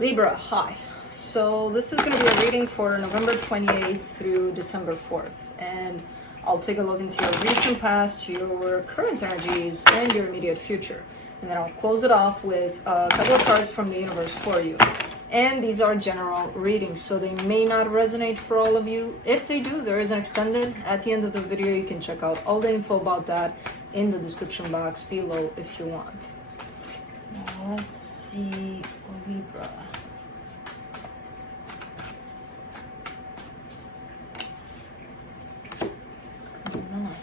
Libra, hi. So this is going to be a reading for November 28th through December 4th. And I'll take a look into your recent past, your current energies, and your immediate future. And then I'll close it off with a couple of cards from the universe for you. And these are general readings, so they may not resonate for all of you. If they do, there is an extended. At the end of the video, you can check out all the info about that in the description box below if you want. Now, let's see, Libra. What's going on?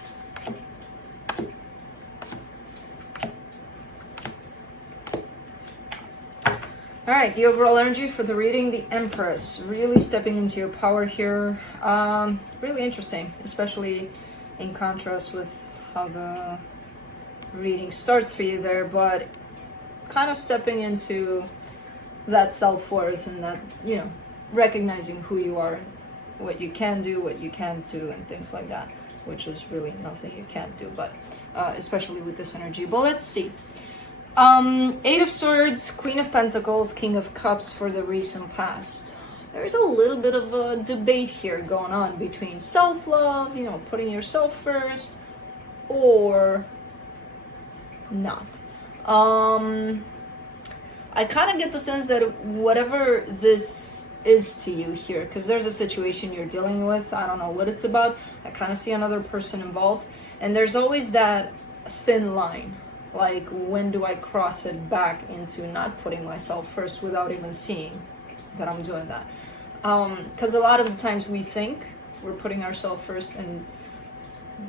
All right, the overall energy for the reading, the Empress, really stepping into your power here. Really interesting, especially in contrast with how the reading starts for you there, but kind of stepping into that self-worth and that, recognizing who you are, what you can do, what you can't do, and things like that, which is really nothing you can't do, but especially with this energy. But let's see. Eight of Swords, Queen of Pentacles, King of Cups for the recent past. There's a little bit of a debate here going on between self-love, putting yourself first, or not. I kind of get the sense that whatever this is to you here, because there's a situation you're dealing with, I don't know what it's about, I kind of see another person involved, and there's always that thin line. Like, when do I cross it back into not putting myself first without even seeing that I'm doing that? Because a lot of the times we think we're putting ourselves first, and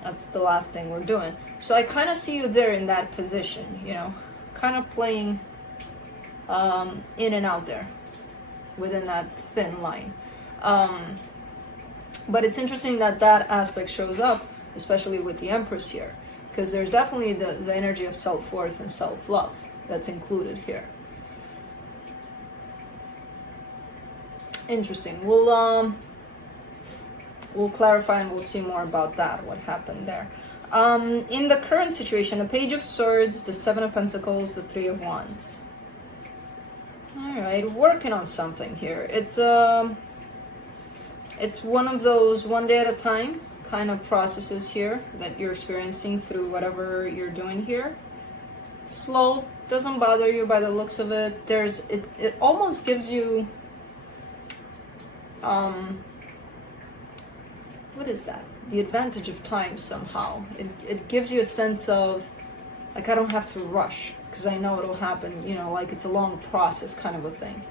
that's the last thing we're doing. So I kind of see you there in that position, kind of playing in and out there within that thin line. But it's interesting that that aspect shows up, especially with the Empress here. Because there's definitely the energy of self-worth and self-love that's included here. Interesting. We'll clarify and we'll see more about that, what happened there. In the current situation, a Page of Swords, the Seven of Pentacles, the Three of Wands. All right, working on something here. It's one of those one day at a time kind of processes here that you're experiencing through whatever you're doing here. Slow, doesn't bother you by the looks of it. It almost gives you what is that? The advantage of time somehow. It gives you a sense of, like, I don't have to rush because I know it'll happen, like it's a long process kind of a thing.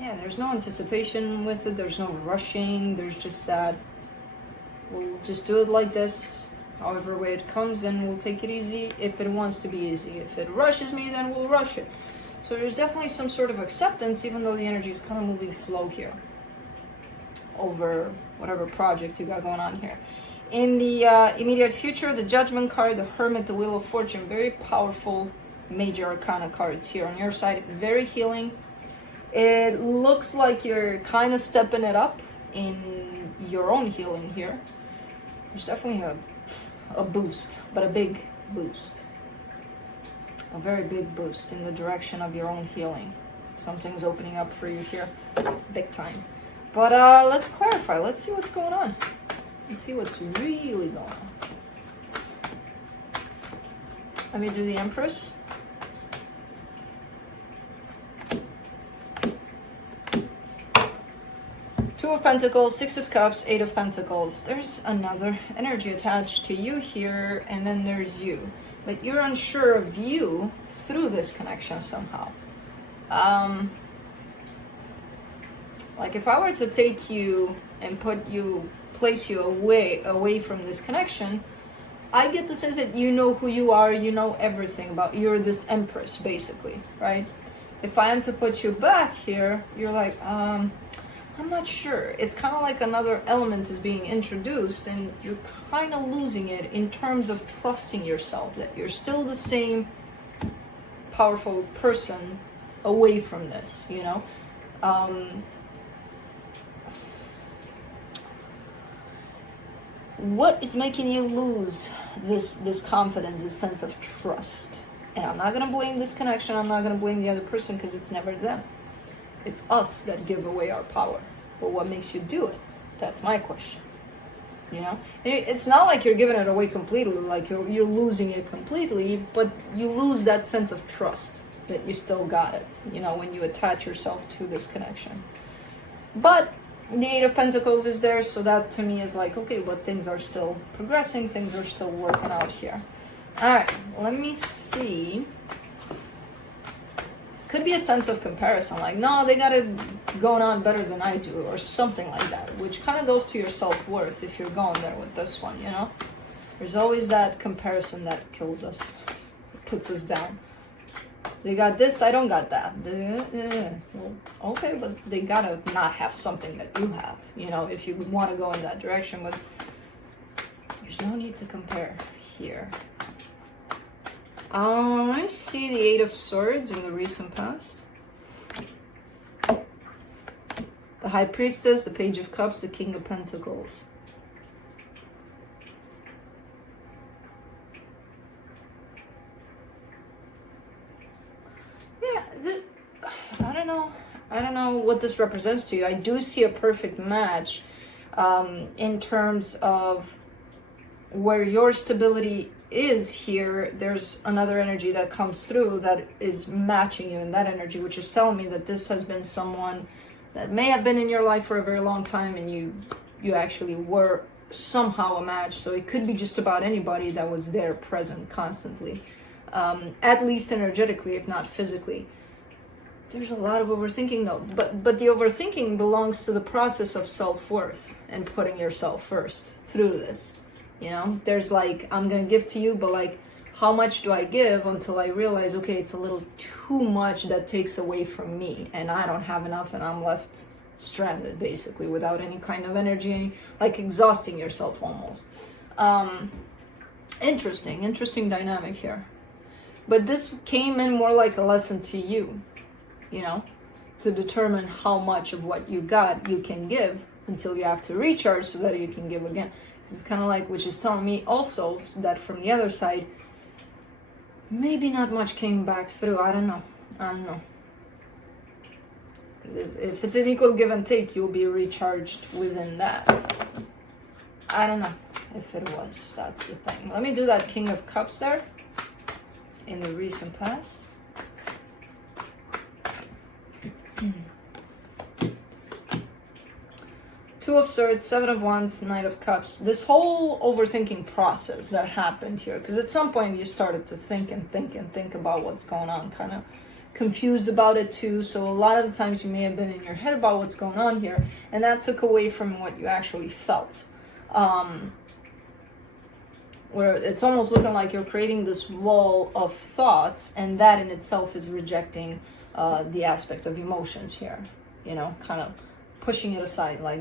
Yeah, there's no anticipation with it, there's no rushing, there's just that, we'll just do it like this, however way it comes, and we'll take it easy if it wants to be easy. If it rushes me, then we'll rush it. So there's definitely some sort of acceptance, even though the energy is kind of moving slow here, over whatever project you got going on here. In the immediate future, the Judgment card, the Hermit, the Wheel of Fortune, very powerful major arcana cards here on your side, very healing. It looks like you're kind of stepping it up in your own healing here. There's definitely a boost, but a big boost. A very big boost in the direction of your own healing. Something's opening up for you here, big time. But let's clarify. Let's see what's going on. Let's see what's really going on. Let me do the Empress. Two of Pentacles, Six of Cups, Eight of Pentacles. There's another energy attached to you here, and then there's you. But you're unsure of you through this connection somehow. Like, if I were to take you and place you away from this connection, I get the sense that you know who you are, you know everything about, you're this Empress, basically, right? If I am to put you back here, you're like, I'm not sure. It's kind of like another element is being introduced, and you're kind of losing it in terms of trusting yourself, that you're still the same powerful person away from this, What is making you lose this confidence, this sense of trust? And I'm not going to blame this connection. I'm not going to blame the other person, because it's never them. It's us that give away our power. But what makes you do it? That's my question. You know, it's not like you're giving it away completely, like you're losing it completely, but you lose that sense of trust that you still got it, you know, when you attach yourself to this connection. But the Eight of Pentacles is there, so that to me is like, okay, but things are still progressing, things are still working out here. All right, let me see. Could be a sense of comparison, like, no, they got it going on better than I do, or something like that, which kind of goes to your self-worth if you're going there with this one, you know? There's always that comparison that kills us, puts us down. They got this, I don't got that. Well, okay, but they gotta not have something that you have, you know, if you want to go in that direction, but there's no need to compare here. Let me see the Eight of Swords in the recent past. The High Priestess, the Page of Cups, the King of Pentacles. Yeah, I don't know. I don't know what this represents to you. I do see a perfect match in terms of where your stability is here. There's another energy that comes through that is matching you in that energy, which is telling me that this has been someone that may have been in your life for a very long time, and you actually were somehow a match. So it could be just about anybody that was there present constantly, at least energetically, if not physically. There's a lot of overthinking though, but the overthinking belongs to the process of self-worth and putting yourself first through this. You know, there's like, I'm going to give to you, but like, how much do I give until I realize, okay, it's a little too much that takes away from me and I don't have enough and I'm left stranded basically without any kind of energy, like exhausting yourself almost. Interesting dynamic here. But this came in more like a lesson to you, you know, to determine how much of what you got you can give until you have to recharge so that you can give again. It's kind of like, which is telling me also that from the other side, maybe not much came back through. I don't know. If it's an equal give and take, you'll be recharged within that. I don't know if it was. That's the thing. Let me do that King of Cups there in the recent past. Two of Swords, Seven of Wands, Knight of Cups. This whole overthinking process that happened here, because at some point you started to think about what's going on, kind of confused about it too. So a lot of the times you may have been in your head about what's going on here, and that took away from what you actually felt. Where it's almost looking like you're creating this wall of thoughts, and that in itself is rejecting the aspect of emotions here, you know, kind of pushing it aside. Like,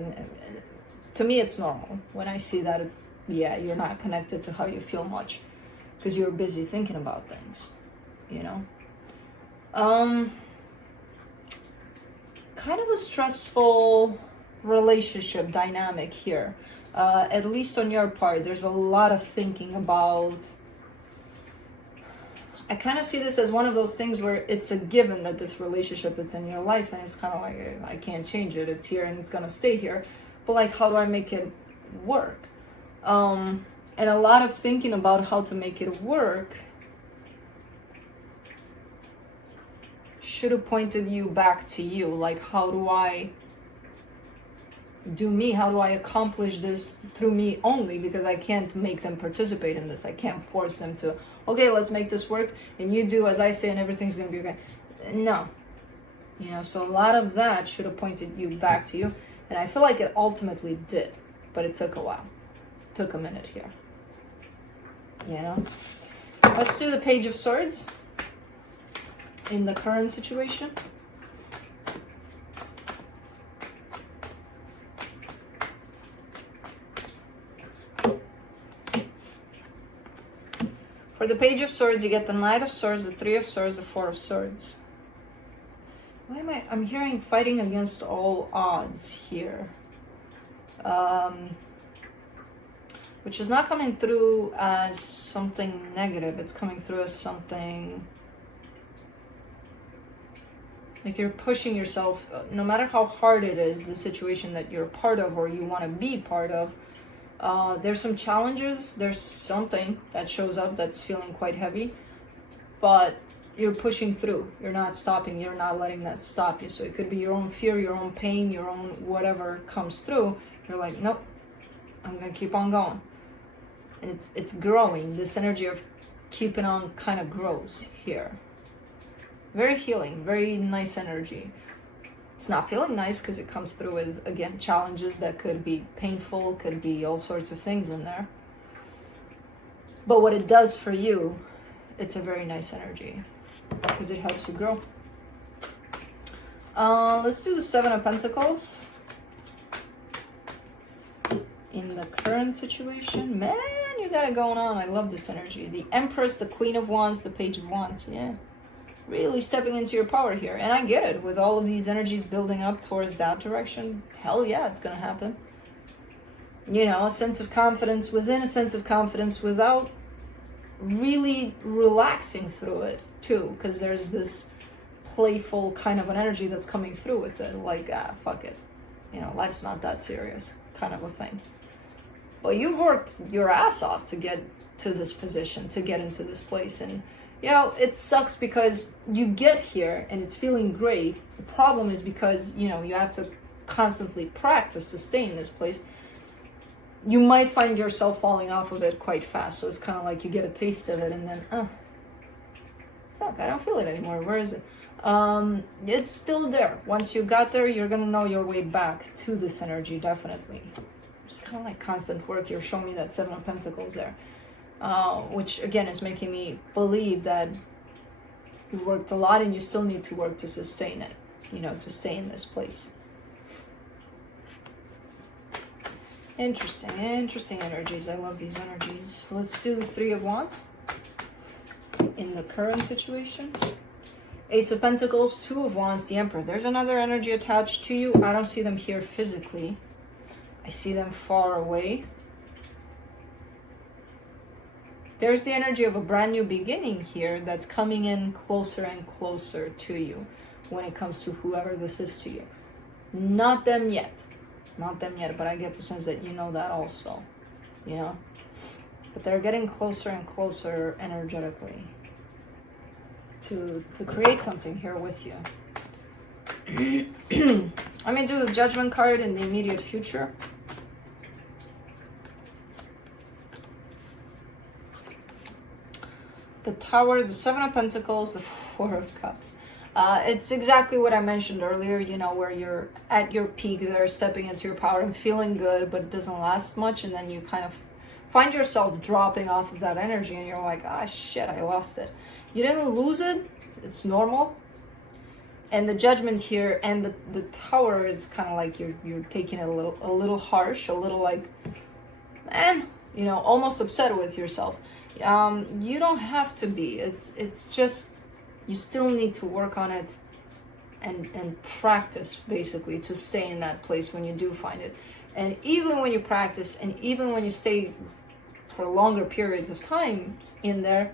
to me it's normal when I see that. It's, yeah, you're not connected to how you feel much because you're busy thinking about things, you know. Kind of a stressful relationship dynamic here, at least on your part. There's a lot of thinking about, I kind of see this as one of those things where it's a given that this relationship is in your life, and it's kind of like, I can't change it. It's here and it's going to stay here. But like, how do I make it work? And a lot of thinking about how to make it work should have pointed you back to you. Like, how do I do me? How do I accomplish this through me only? Because I can't make them participate in this. I can't force them to, okay, let's make this work, and you do as I say and everything's going to be okay. No. You know, so a lot of that should have pointed you back to you. And I feel like it ultimately did, but it took a while. It took a minute here. You know? Let's do the Page of Swords in the current situation. For the Page of Swords, you get the Knight of Swords, the Three of Swords, the Four of Swords. Why am I'm hearing fighting against all odds here. which is not coming through as something negative. It's coming through as something like you're pushing yourself, no matter how hard it is, the situation that you're a part of or you want to be part of. There's some challenges, there's something that shows up that's feeling quite heavy, but you're pushing through. You're not stopping, you're not letting that stop you. So it could be your own fear, your own pain, your own whatever comes through. You're like, nope, I'm gonna keep on going. And it's growing. This energy of keeping on kind of grows here. Very healing, very nice energy. It's not feeling nice because it comes through with, again, challenges that could be painful, could be all sorts of things in there. But what it does for you, it's a very nice energy because it helps you grow. Let's do the Seven of Pentacles. In the current situation, man, you got it going on. I love this energy. The Empress, the Queen of Wands, the Page of Wands, yeah. Really stepping into your power here. And I get it, with all of these energies building up towards that direction, hell yeah, it's gonna happen. You know, a sense of confidence within a sense of confidence without really relaxing through it too, because there's this playful kind of an energy that's coming through with it, like, fuck it. You know, life's not that serious, kind of a thing. But you've worked your ass off to get to this position, to get into this place, and you know, it sucks because you get here and it's feeling great. The problem is because, you know, you have to constantly practice to stay in this place. You might find yourself falling off of it quite fast. So it's kind of like you get a taste of it and then, fuck, I don't feel it anymore. Where is it? It's still there. Once you got there, you're going to know your way back to this energy, definitely. It's kind of like constant work. You're showing me that Seven of Pentacles there. Which again is making me believe that you've worked a lot and you still need to work to sustain it, you know, to stay in this place. Interesting energies. I love these energies. Let's do the Three of Wands in the current situation. Ace of Pentacles, Two of Wands, the Emperor. There's another energy attached to you. I don't see them here physically. I see them far away. There's the energy of a brand new beginning here that's coming in closer and closer to you when it comes to whoever this is to you. Not them yet. Not them yet, but I get the sense that you know that also, you know? But they're getting closer and closer energetically to create something here with you. I'm going to do the Judgment card in the immediate future. The Tower, the Seven of Pentacles, the Four of Cups. It's exactly what I mentioned earlier, you know, where you're at your peak there, stepping into your power and feeling good, but it doesn't last much. And then you kind of find yourself dropping off of that energy and you're like, ah, shit, I lost it. You didn't lose it. It's normal. And the Judgment here and the Tower is kind of like you're taking it a little harsh, a little like, man, you know, almost upset with yourself. You don't have to be. It's just you still need to work on it and practice basically to stay in that place when you do find it. And even when you practice and even when you stay for longer periods of time in there,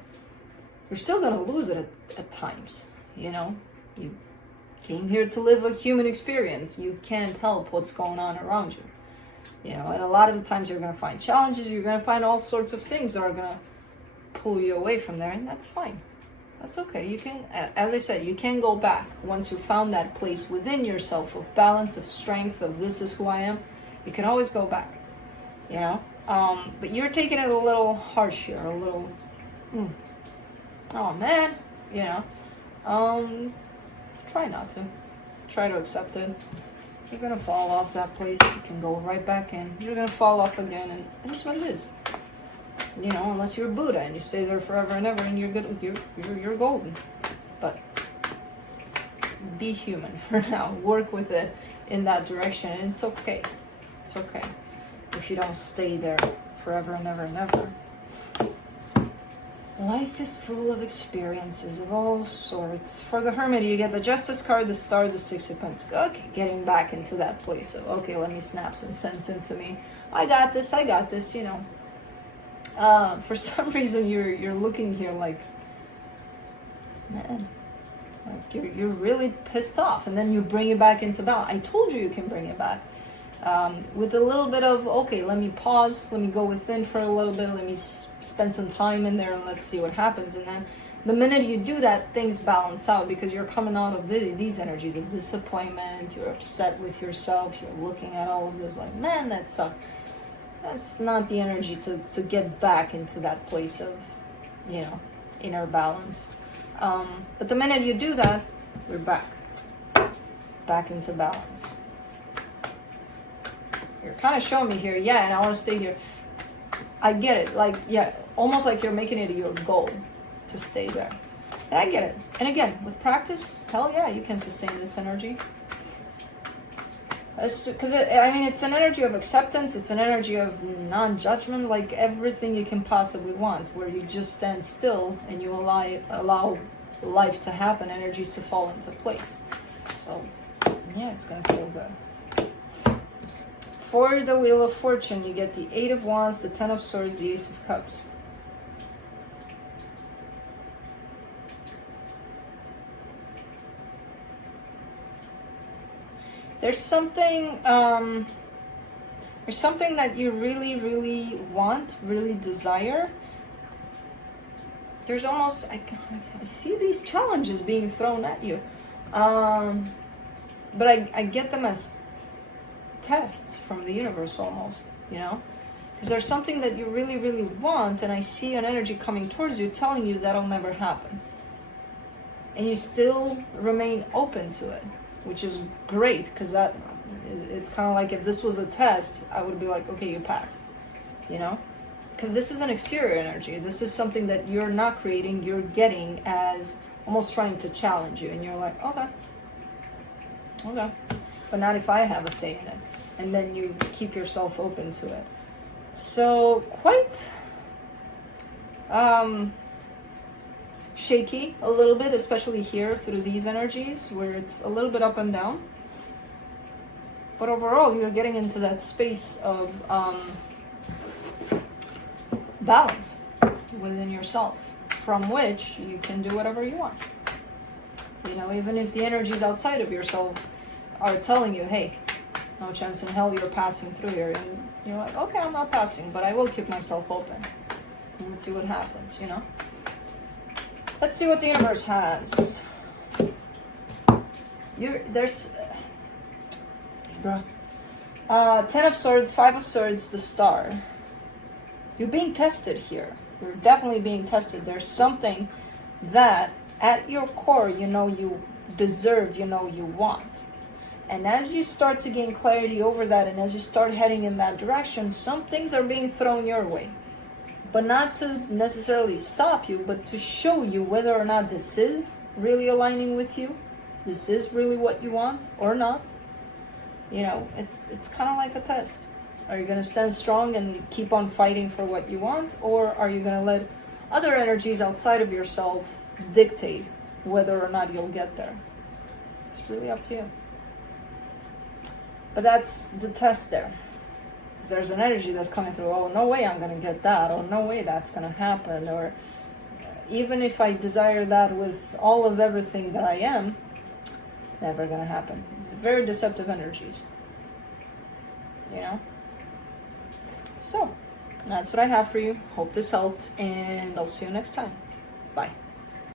you're still gonna lose it at times. You know, you came here to live a human experience. You can't help what's going on around you. You know, and a lot of the times you're gonna find challenges. You're gonna find all sorts of things that are gonna pull you away from there, and that's fine. That's okay. You can, as I said, you can go back once you found that place within yourself of balance, of strength, of this is who I am. You can always go back, you know. But you're taking it a little harsh here, a little, oh man, you know. Try not to. Try to accept it. You're gonna fall off that place. You can go right back in. You're gonna fall off again, and that's what it is. You know, unless you're Buddha and you stay there forever and ever, and you're good, you're golden. But be human for now. Work with it in that direction, and it's okay. It's okay if you don't stay there forever and ever and ever. Life is full of experiences of all sorts. For the Hermit, you get the Justice card, the Star, the Six of Pentacles. Okay, getting back into that place of, okay, let me snap some sense into me. I got this, you know. For some reason you're looking here like, man, like you're really pissed off, and then you bring it back into balance. I told you can bring it back. With a little bit of, okay, let me pause, let me go within for a little bit, let me spend some time in there and let's see what happens. And then the minute you do that, things balance out, because you're coming out of these energies of disappointment, you're upset with yourself, you're looking at all of this like, man, that sucked. That's not the energy to get back into that place of, inner balance. But the minute you do that, we're back into balance. You're kind of showing me here, yeah, and I want to stay here. I get it, like, yeah, almost like you're making it your goal to stay there. And I get it. And again, with practice, hell yeah, you can sustain this energy. Because, it's an energy of acceptance, it's an energy of non-judgment, like everything you can possibly want, where you just stand still and you allow life to happen, energies to fall into place. So, yeah, it's going to feel good. For the Wheel of Fortune, you get the 8 of Wands, the 10 of Swords, the Ace of Cups. There's something that you really, really want, really desire. There's almost, I see these challenges being thrown at you. But I get them as tests from the universe almost, because there's something that you really, really want, and I see an energy coming towards you telling you that'll never happen. And you still remain open to it, which is great, because it's kind of like if this was a test, I would be like, okay, you passed, because this is an exterior energy. This is something that you're not creating, you're getting as almost trying to challenge you, and you're like, okay, but not if I have a say in it. And then you keep yourself open to it. So quite shaky a little bit, especially here through these energies where it's a little bit up and down. But overall, you're getting into that space of balance within yourself, from which you can do whatever you want. Even if the energies outside of yourself are telling you, hey, no chance in hell you're passing through here, and you're like, okay, I'm not passing, but I will keep myself open, and let's see what happens. Let's see what the universe has. There's LIBRA, 10 of Swords, 5 of Swords, the Star. You're being tested here. You're definitely being tested. There's something that at your core you deserve, you want. And as you start to gain clarity over that, and as you start heading in that direction, some things are being thrown your way. But not to necessarily stop you, but to show you whether or not this is really aligning with you. This is really what you want or not. It's kind of like a test. Are you going to stand strong and keep on fighting for what you want? Or are you going to let other energies outside of yourself dictate whether or not you'll get there? It's really up to you. But that's the test there. Because there's an energy that's coming through, oh, no way I'm going to get that, or no way that's going to happen, or even if I desire that with all of everything that I am, never going to happen. Very deceptive energies. So, that's what I have for you. Hope this helped, and I'll see you next time. Bye.